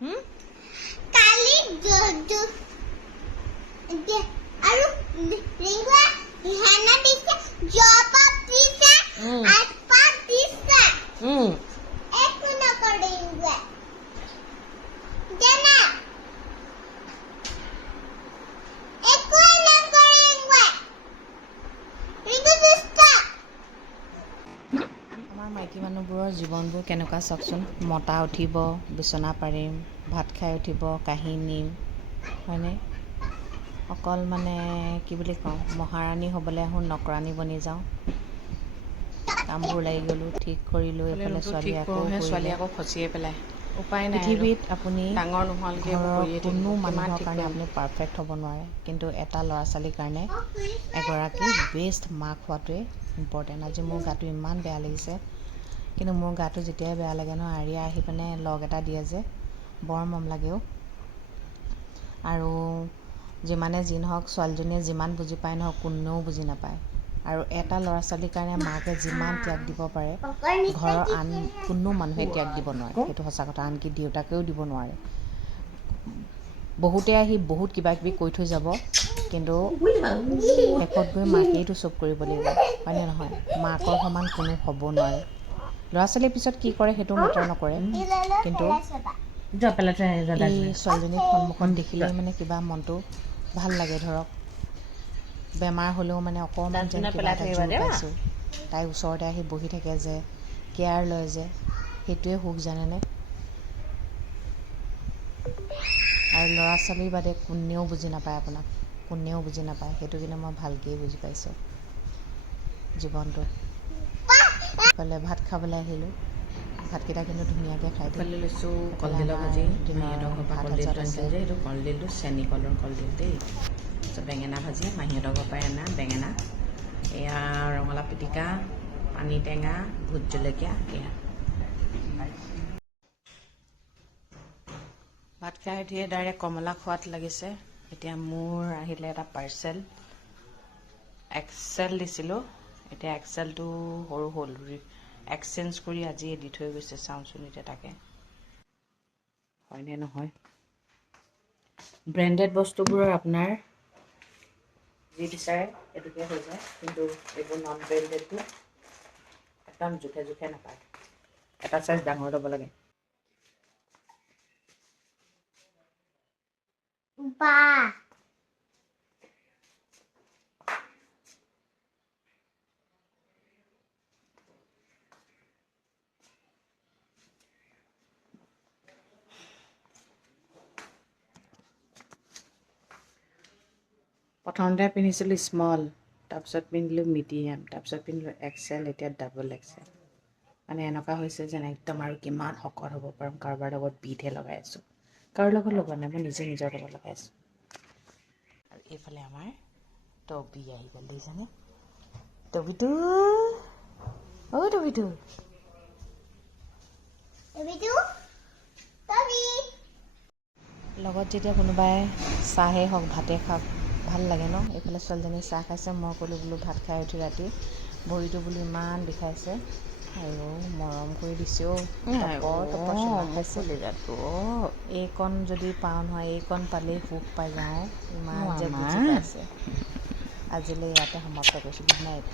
কালি আৰু ৰিংগুৱা হেনা দিছে জবাব দিছে আটপাত দিছে একো নকৰে ৰিংগুৱা জানা একো নকৰে ৰিংগুৱা ৰিংগু দুষ্ট আমাৰ মাইকী মানুহবোৰৰ জীৱনবোৰ কেনেকুৱা চাওকচোন মতা উঠিব বিচনা পাৰিম ভাত খাই উঠিব কাঁহী নিম হয়নে অকল মানে কি বুলি কওঁ মহাৰাণী হ'বলৈ আহোঁ নকৰাণী বনি যাওঁ কামবোৰ লাগি গ'লোঁ ঠিক কৰিলোঁ এইফালে ছোৱালী আকৌ ফচিয়ে পেলাই উপায় নাই পৃথিৱীত আপুনি ডাঙৰ নোহোৱালৈকে ঘৰৰ কোনো মানুহৰ কাৰণে আপুনি পাৰফেক্ট হ'ব নোৱাৰে কিন্তু এটা ল'ৰা ছোৱালীৰ কাৰণে এগৰাকী বেষ্ট মাক হোৱাটোৱে ইম্পৰ্টেণ্ট আজি মোৰ গাটো ইমান বেয়া লাগিছে কিন্তু মোৰ গাটো যেতিয়াই বেয়া লাগে ন আৰিয়া আহি পিনে লগ এটা দিয়ে যে বৰ মৰম লাগেও আৰু যিমানে যি নহওক ছোৱালীজনীয়ে যিমান বুজি পায় নহওক কোনেও বুজি নাপায় আৰু এটা ল'ৰা ছোৱালীৰ কাৰণে মাকে যিমান ত্যাগ দিব পাৰে ঘৰৰ আন কোনো মানুহে ত্যাগ দিব নোৱাৰে সেইটো সঁচা কথা আনকি দেউতাকেও দিব নোৱাৰে বহুতে আহি বহুত কিবা কিবি কৈ থৈ যাব কিন্তু শেষত গৈ মাকেইটো চব কৰিব লাগিব হয়নে নহয় মাকৰ সমান কোনো হ'ব নোৱাৰে ল'ৰা ছোৱালীৰ পিছত কি কৰে সেইটো মেটাৰ নকৰে কিন্তু এই ছোৱালীজনীক সন্মুখত দেখিলেই মানে কিবা মনটো ভাল লাগে ধৰক বেমাৰ হ'লেও মানে অকণমান যেন কিবা এটা জোৰ পাইছোঁ তাই ওচৰতে আহি বহি থাকে যে কেয়াৰ লয় যে সেইটোৱে সুখ জানেনে আৰু ল'ৰা ছোৱালীৰ বাদে কোনেও বুজি নাপায় আপোনাক কোনেও বুজি নাপায় সেইটো কিন্তু মই ভালকৈয়ে বুজি পাইছোঁ জীৱনটোত ইফালে ভাত খাবলৈ আহিলোঁ ভাতকেইটা কিন্তু ধুনীয়াকৈ খাই দিলোঁ লৈছোঁ কলডিলৰ ভাজি মাহীহঁতৰ ঘৰৰ পৰা ভাত কলডিলটো আনিছিল যে সেইটো কলডিলটো চেনি কলৰ কলডিল দেই তাৰপিছত বেঙেনা ভাজি মাহীহঁতৰ ঘৰৰ পৰাই অনা বেঙেনা এয়া ৰঙালাও পিটিকা পানী টেঙা ভোট জলকীয়া এয়া ভাত খাই উঠিয়ে ডাইৰেক্ট কমলা খোৱাত লাগিছে এতিয়া মোৰ আহিলে এটা পাৰ্চেল এক্সেল দিছিলোঁ এতিয়া এক্সেলটো সৰু হ'ল এক্সচেঞ্জ কৰি আজি দি থৈ গৈছে চাওঁচোন এতিয়া তাকে হয়নে নহয় ব্ৰেণ্ডেড বস্তুবোৰৰ আপোনাৰ যি বিচাৰে সেইটোকে হৈ যায় কিন্তু এইবোৰ নন ব্ৰেণ্ডেডটো একদম জোখে জোখে নাপায় এটা চাইজ ডাঙৰ ল'ব লাগে বা প্ৰথমতে পিন্ধিছিলোঁ স্মল তাৰপিছত পিন্ধিলোঁ মিডিয়াম তাৰপিছত পিন্ধিলোঁ এক্সেল এতিয়া ডাবল এক্সেল মানে এনেকুৱা হৈছে যেন একদম আৰু কিমান শকত হ'ব পাৰোঁ কাৰোবাৰ লগত বিধহে লগাই আছোঁ কাৰোৰ লগত লগোৱা নাই মই নিজে নিজৰ লগত লগাই আছোঁ আৰু এইফালে আমাৰ টবি আহি গ'ল দেখিছেনে টবিটো টবিটো লগত যেতিয়া কোনোবাই চাহেই হওক ভাতে খাওক ভাল লাগে ন এইফালে ছোৱালীজনী চাহ খাইছে মই ক'লোঁ বোলো ভাত খাই উঠি ৰাতি ভৰিটো বোলো ইমান বিষাইছে আৰু মৰম কৰি দিছেও টপৰ চুমা খাইছে এইকণ যদি পাওঁ নহয় এইকণ পালেই সুখ পাই যাওঁ ইমান যে বুজি পাইছে আজিলৈ ইয়াতে সমাপ্ত কৰিছোঁ গুড নাইট